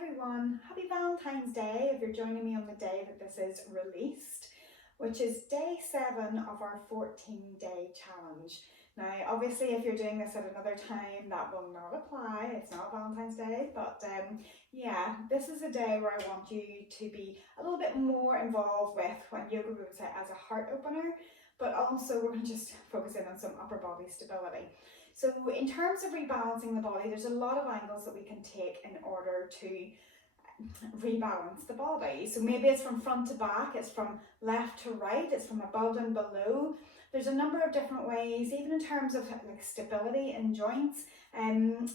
everyone, happy Valentine's Day if you're joining me on the day that this is released, which is day 7 of our 14-day challenge. Now obviously if you're doing this at another time that will not apply, it's not Valentine's Day, but yeah, this is a day where I want you to be a little bit more involved with what yoga would say as a heart opener, but also we're going to just focus in on some upper body stability. So in terms of rebalancing the body, there's a lot of angles that we can take in order to rebalance the body. So maybe it's from front to back, it's from left to right, it's from above and below. There's a number of different ways, even in terms of like stability in joints, and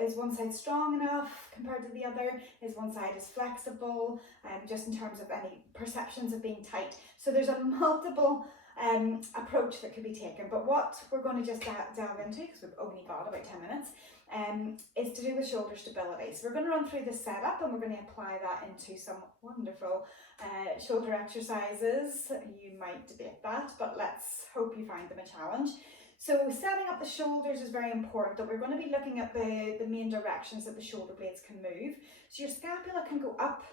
is one side strong enough compared to the other, is one side is flexible, just in terms of any perceptions of being tight. So there's a multiple approach that could be taken, but what we're going to just delve into, because we've only got about 10 minutes, is to do with shoulder stability. So we're going to run through the setup and we're going to apply that into some wonderful shoulder exercises. You might debate that, but let's hope you find them a challenge. So setting up the shoulders is very important, that we're going to be looking at the main directions that the shoulder blades can move. So your scapula can go up,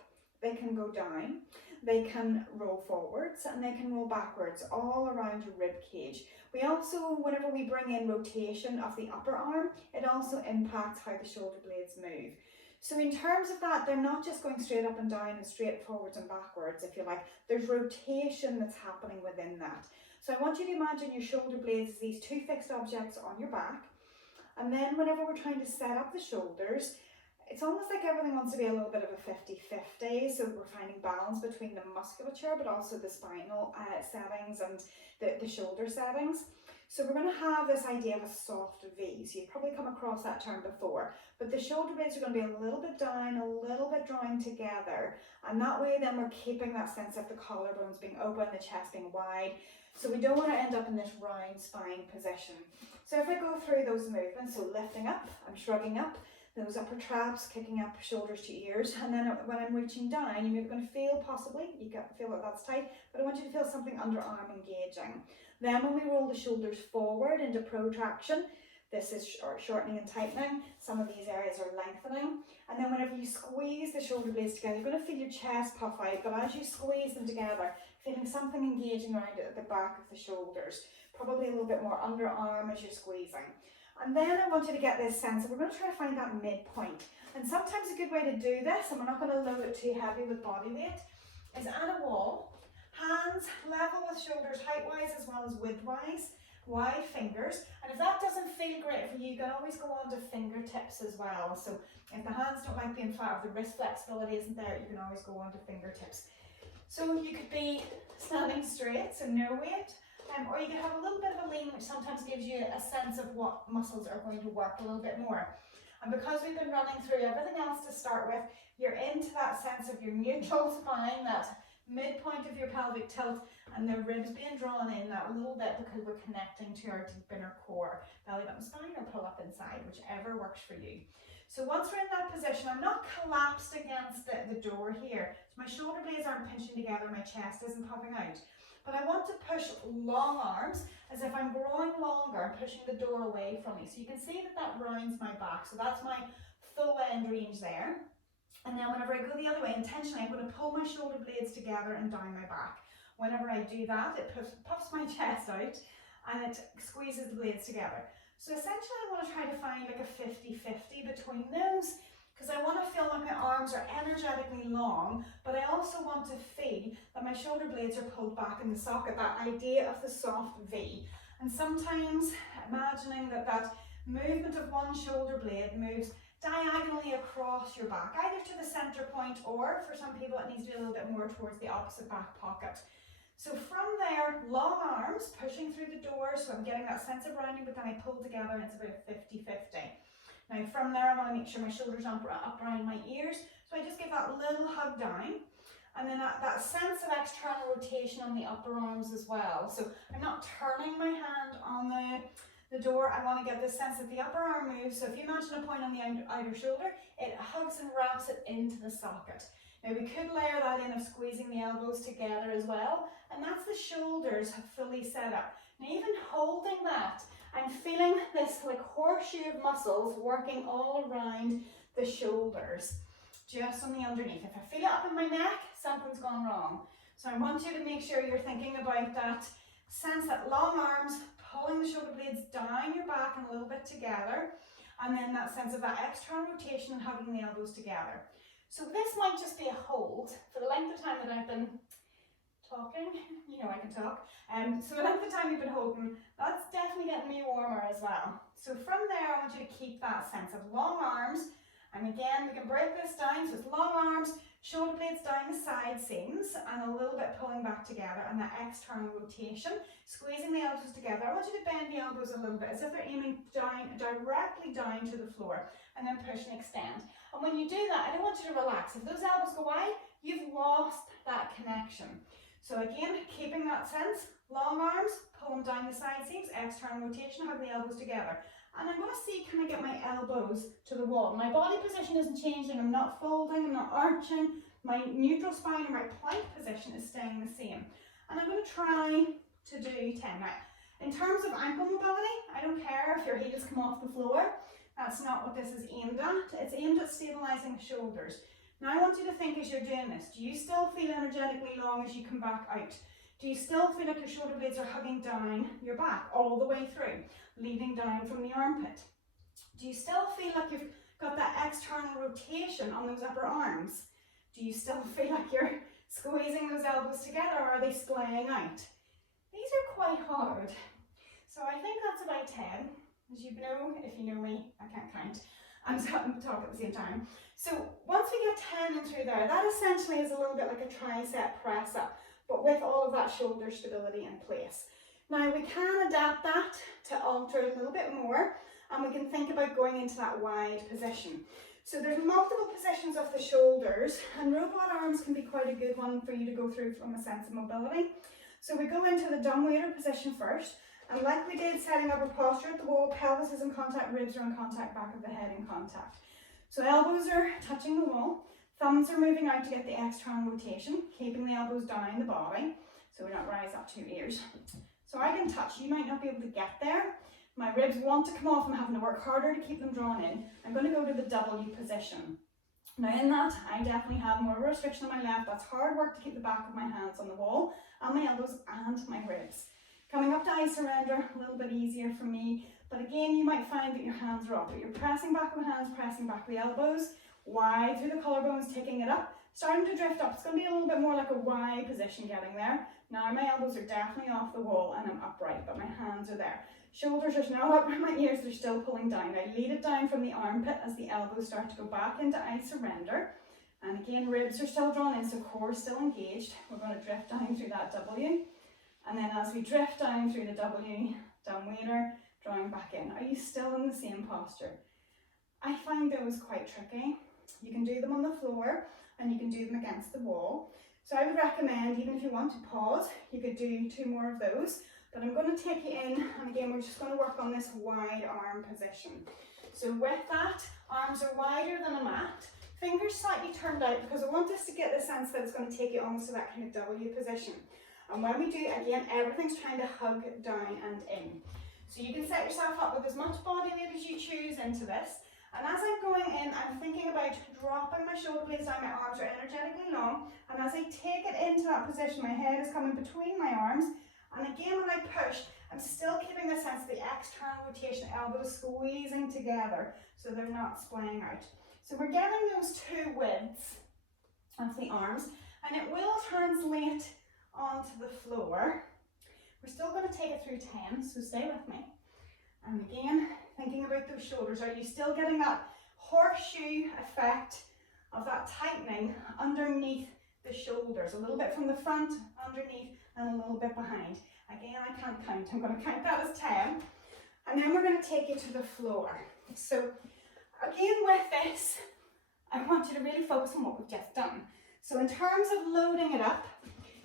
they can go down, they can roll forwards and they can roll backwards all around your rib cage. We also, whenever we bring in rotation of the upper arm, it also impacts how the shoulder blades move. So in terms of that, they're not just going straight up and down and straight forwards and backwards, if you like. There's rotation that's happening within that. So I want you to imagine your shoulder blades as these two fixed objects on your back. And then whenever we're trying to set up the shoulders, it's almost like everything wants to be a little bit of a 50-50, so we're finding balance between the musculature but also the spinal settings and the shoulder settings. So we're going to have this idea of a soft V, so you've probably come across that term before, but the shoulder blades are going to be a little bit down, a little bit drawing together, and that way then we're keeping that sense of the collarbones being open, the chest being wide, so we don't want to end up in this round spine position. So if I go through those movements, so lifting up, I'm shrugging up, those upper traps, kicking up shoulders to ears, and then when I'm reaching down, you're going to feel possibly, you can feel that that's tight, but I want you to feel something underarm engaging. Then when we roll the shoulders forward into protraction, this is shortening and tightening, some of these areas are lengthening, and then whenever you squeeze the shoulder blades together, you're going to feel your chest puff out, but as you squeeze them together, feeling something engaging around it at the back of the shoulders, probably a little bit more underarm as you're squeezing. And then I want you to get this sense, we're going to try to find that midpoint. And sometimes a good way to do this, and we're not going to load it too heavy with body weight, is at a wall, hands level with shoulders height-wise as well as width-wise, wide fingers. And if that doesn't feel great for you, you can always go on to fingertips as well. So if the hands don't like being flat, if the wrist flexibility isn't there, you can always go on to fingertips. So you could be standing straight, so no weight. Or you can have a little bit of a lean, which sometimes gives you a sense of what muscles are going to work a little bit more. And because we've been running through everything else to start with, you're into that sense of your neutral spine, that midpoint of your pelvic tilt, and the ribs being drawn in that little bit because we're connecting to our deep inner core, belly button spine, or pull up inside, whichever works for you. So once we're in that position, I'm not collapsed against the door here. So my shoulder blades aren't pinching together, my chest isn't popping out. But I want to push long arms as if I'm growing longer and pushing the door away from me. So you can see that that rounds my back. So that's my full end range there. And then whenever I go the other way, intentionally, I'm going to pull my shoulder blades together and down my back. Whenever I do that, it puffs my chest out and it squeezes the blades together. So essentially I want to try to find like a 50-50 between those, because I want to feel like my arms are energetically long, but I also want to feel that my shoulder blades are pulled back in the socket, that idea of the soft V. And sometimes imagining that that movement of one shoulder blade moves diagonally across your back, either to the center point, or for some people it needs to be a little bit more towards the opposite back pocket. So from there, long arms pushing through the door, so I'm getting that sense of rounding, but then I pull together and it's about 50-50. Now from there, I want to make sure my shoulders aren't up around my ears, so I just give that little hug down, and then that sense of external rotation on the upper arms as well. So I'm not turning my hand on the door, I want to get this sense that the upper arm moves. So if you imagine a point on the outer shoulder, it hugs and wraps it into the socket. Now we could layer that in of squeezing the elbows together as well, and that's the shoulders fully set up. Now even holding that, I'm feeling this like horseshoe of muscles working all around the shoulders. just on the underneath. If I feel it up in my neck, something's gone wrong. So I want you to make sure you're thinking about that sense, that long arms pulling the shoulder blades down your back and a little bit together, and then that sense of that external rotation and hugging the elbows together. So this might just be a hold for the length of time that I've been talking. You know I can talk. So the length of time you've been holding, that's definitely getting me warmer as well. So from there, I want you to keep that sense of long arms. And again, we can break this down. So it's long arms, shoulder blades down the side seams, and a little bit pulling back together, and that external rotation, squeezing the elbows together. I want you to bend the elbows a little bit as if they're aiming down, directly down to the floor, and then push and extend. And when you do that, I don't want you to relax. If those elbows go wide, you've lost that connection. So again, keeping that sense, long arms, pull them down the side seams, external rotation, hug the elbows together. And I'm going to see, can I get my elbows to the wall? My body position isn't changing, I'm not folding, I'm not arching. My neutral spine or my plank position is staying the same. And I'm going to try to do 10. Now, in terms of ankle mobility, I don't care if your heels come off the floor. That's not what this is aimed at. It's aimed at stabilising the shoulders. Now I want you to think as you're doing this, do you still feel energetically long as you come back out? Do you still feel like your shoulder blades are hugging down your back all the way through, leading down from the armpit? Do you still feel like you've got that external rotation on those upper arms? Do you still feel like you're squeezing those elbows together, or are they splaying out? These are quite hard. So I think that's about 10. As you know, if you know me, I can't count. I'm talking at the same time. So once we get 10 in through there, that essentially is a little bit like a tricep press up, but with all of that shoulder stability in place. Now we can adapt that to alter a little bit more, and we can think about going into that wide position. So there's multiple positions of the shoulders, and robot arms can be quite a good one for you to go through from a sense of mobility. So we go into the dumbwaiter position first, and like we did setting up a posture at the wall, pelvis is in contact, ribs are in contact, back of the head in contact. So elbows are touching the wall, thumbs are moving out to get the external rotation, keeping the elbows down the body, so we don't rise up to ears. So I can touch, you might not be able to get there. My ribs want to come off, I'm having to work harder to keep them drawn in. I'm going to go to the W position. Now in that, I definitely have more restriction on my left. That's hard work to keep the back of my hands on the wall, and my elbows and my ribs. Coming up to I surrender, a little bit easier for me, but again, you might find that your hands are up, but you're pressing back with hands, pressing back with the elbows, wide through the collarbones, taking it up, starting to drift up. It's going to be a little bit more like a Y position getting there. Now my elbows are definitely off the wall and I'm upright, but my hands are there. Shoulders are now up around my ears, they're still pulling down. I lead it down from the armpit as the elbows start to go back into I surrender. And again, ribs are still drawn in, so core still engaged. We're going to drift down through that W. And then as we drift down through the W, dumbwaiter, drawing back in. Are you still in the same posture? I find those quite tricky. You can do them on the floor and you can do them against the wall. So I would recommend, even if you want to pause, you could do 2 more of those. But I'm going to take you in, and again, we're just going to work on this wide arm position. So with that, arms are wider than a mat, fingers slightly turned out, because I want us to get the sense that it's going to take you almost to that kind of W position. And when we do, again, everything's trying to hug down and in. So you can set yourself up with as much body weight as you choose into this. And as I'm going in, I'm thinking about dropping my shoulder blades down, my arms are energetically long. And as I take it into that position, my head is coming between my arms. And again, when I push, I'm still keeping the sense of the external rotation, elbows squeezing together so they're not splaying out. So we're getting those 2 widths of the arms, and it will translate onto the floor. We're still going to take it through 10, so stay with me. And again, thinking about those shoulders, are you still getting that horseshoe effect of that tightening underneath the shoulders? A little bit from the front, underneath, and a little bit behind. Again, I can't count. I'm going to count that as 10. And then we're going to take you to the floor. So again, with this, I want you to really focus on what we've just done. So in terms of loading it up,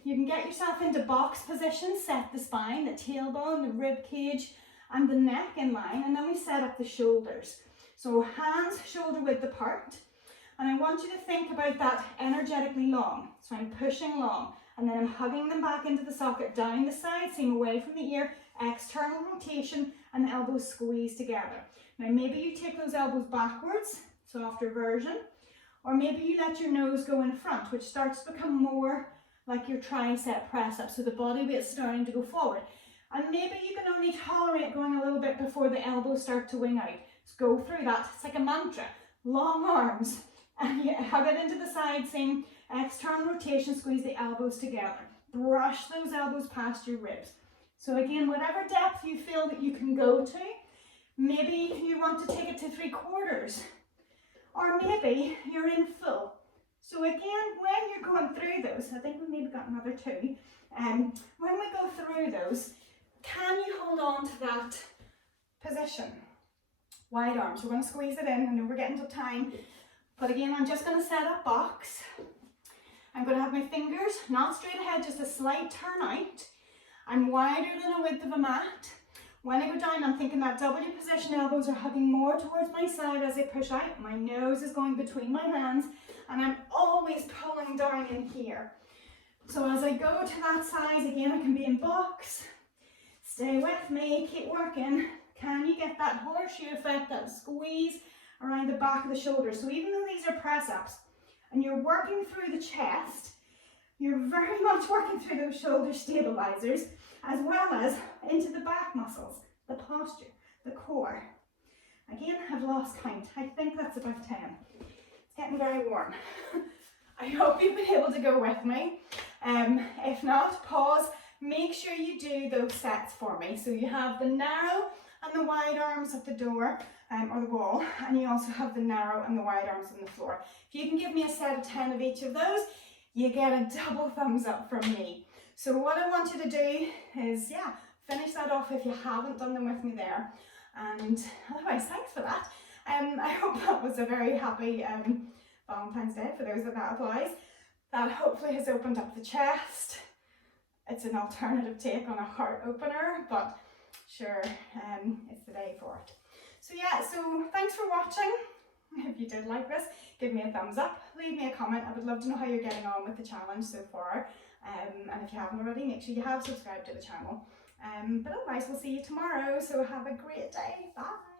you can get yourself into box position, set the spine, the tailbone, the rib cage, and the neck in line, and then we set up the shoulders. So hands shoulder width apart, and I want you to think about that energetically long. So I'm pushing long, and then I'm hugging them back into the socket, down the side seam, away from the ear, external rotation, and the elbows squeeze together. Now maybe you take those elbows backwards, soft reversion, Or maybe you let your nose go in front, which starts to become more like your tricep press up, so the body weight's starting to go forward. And maybe you can only tolerate going a little bit before the elbows start to wing out. Just go through that. It's like a mantra. Long arms. And you hug it into the side seam. External rotation, squeeze the elbows together. Brush those elbows past your ribs. So again, whatever depth you feel that you can go to, maybe you want to take it to 3/4. Or maybe you're in full. So again, when you're going through those, I think we maybe got another 2. When we go through those, can you hold on to that position? Wide arms. We're going to squeeze it in. I know we're getting to time. But again, I'm just going to set up box. I'm going to have my fingers not straight ahead, just a slight turn out. I'm wider than a width of a mat. When I go down, I'm thinking that W position, elbows are hugging more towards my side as I push out. My nose is going between my hands, and I'm always pulling down in here. So as I go to that size, again, I can be in box. Stay with me, keep working. Can you get that horseshoe effect, that squeeze around the back of the shoulders? So even though these are press-ups, and you're working through the chest, you're very much working through those shoulder stabilizers, as well as into the back muscles, the posture, the core. Again, I've lost count. I think that's about 10. It's getting very warm. I hope you've been able to go with me. If not, pause. Make sure you do those sets for me. So you have the narrow and the wide arms at the door or the wall, and you also have the narrow and the wide arms on the floor. If you can give me a set of 10 of each of those, you get a double thumbs up from me. So what I want you to do is, finish that off if you haven't done them with me there. And otherwise, thanks for that. I hope that was a very happy Valentine's Day for those that applies. That hopefully has opened up the chest. It's an alternative take on a heart opener, but sure, it's the day for it. So thanks for watching. If you did like this, give me a thumbs up, leave me a comment. I would love to know how you're getting on with the challenge so far. And if you haven't already, make sure you have subscribed to the channel. But otherwise, we'll see you tomorrow. So have a great day. Bye.